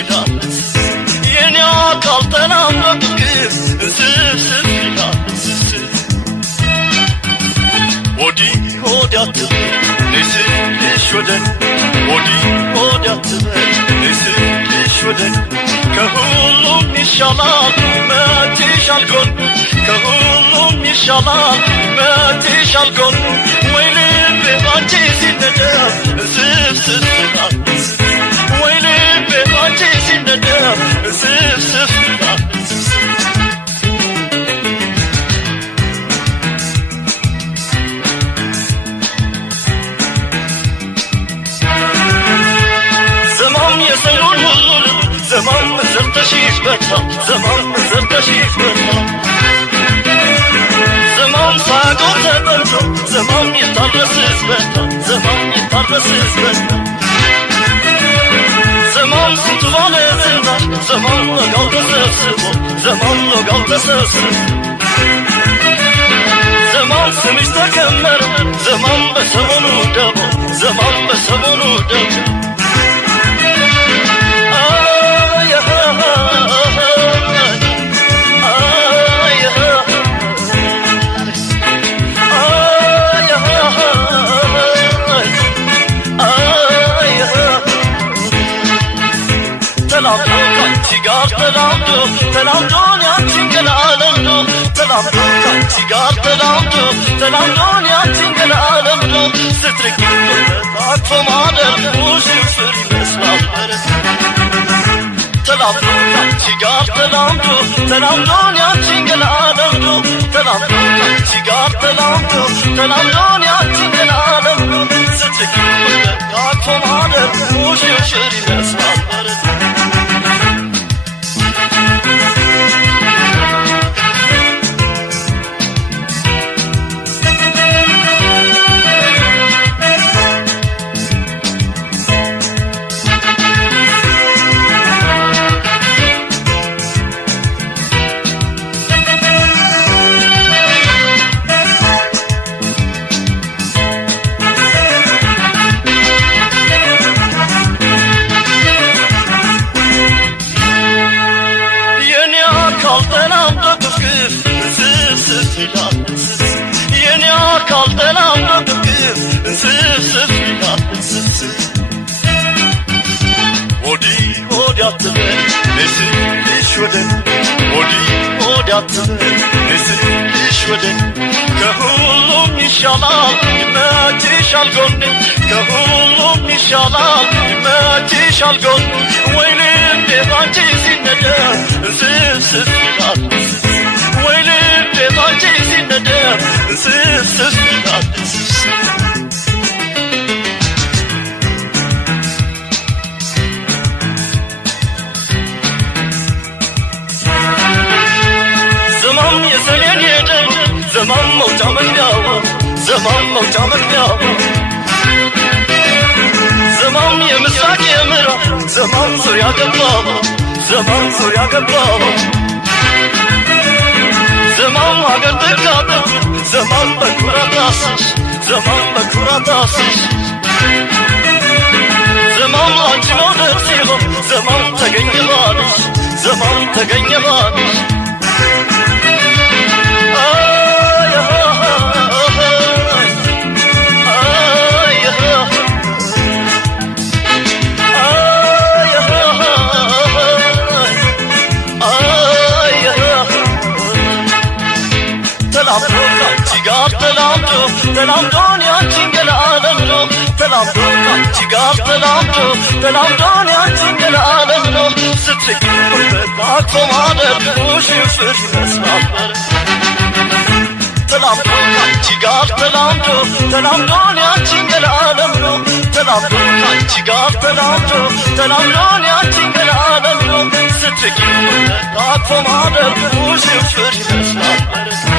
ይላል የኔ አካል ተናምቅ ስብስብ ይላል ወዲ ወዲያት ንስልሽ ወደን ወዲ ወዲያት ንስልሽ ወደን ከሁሉም ይሻላል መትሻል ጎን ከሁሉም ይሻላል መትሻል ጎን ወይ ልቤ ባንቺ ሲነደፍ ስብስብ ይላል ወይ ልቤ ባንቺ ሲነደፍ ስብስብ ይላል زمان زرتشيش بطا زمان زرتشيش بطا زمان ساقو تبرزو زمان يترسز بطا زمان يترسز بطا زمان سنتوان زندان زمان لقال تسرسبو زمان لقال تسرسب زمان سمش تكمر زمان بسمونو دبو زمان بسمونو دبو تلامدون ياتين العالمدو تلامدون تيجار تلامدون ياتين العالمدو سترك تعرف مادر وش يفر الاسلام تلامدون تيجار تلامدون ياتين العالمدو تلامدون تيجار تلامدون ياتين العالمدو سترك تعرف مادر وش يفر الاسلام የኔ አካል ተናምዶ ስብስብ ይላል ወዲ ወዲያ አትበል ንስልሽ ወደን ወዲ ወዲያ አትበል ንስልሽ ወደን ከሁሉም ይሻላል ይመችሻል ጎኔ ከሁሉም ይሻላል ይመችሻል ጎኔ ወይ ልቤ ባንቺ ሲነደፍ ስብስብ ይላል ወይ ልቤ ባንቺ ሲነደፍ ስብስብ ይላል ዘመን የሰሌን ሄደ ዘመን መውጫ መግቢያው ዘመን መውጫ መግቢያው ዘመን የምስራቅ የምዕራብ ዘመን ዙሪያ ገባው ዘመን ዙሪያ ገባው زمان اگر دکاته زمان بکورات آسش زمان بکورات آسش زمان آنچنو درسیغو زمان تگنگ بانش زمان تگنگ بانش تلامدون ياتين العالمدو تلامدون تيجار تلامدون ياتين العالمدو سترك وبدك فمادر وش يفر الاسلام تلامدون تيجار تلامدون ياتين العالمدو تلامدون تيجار تلامدون ياتين العالمدو سترك وبدك فمادر وش يفر الاسلام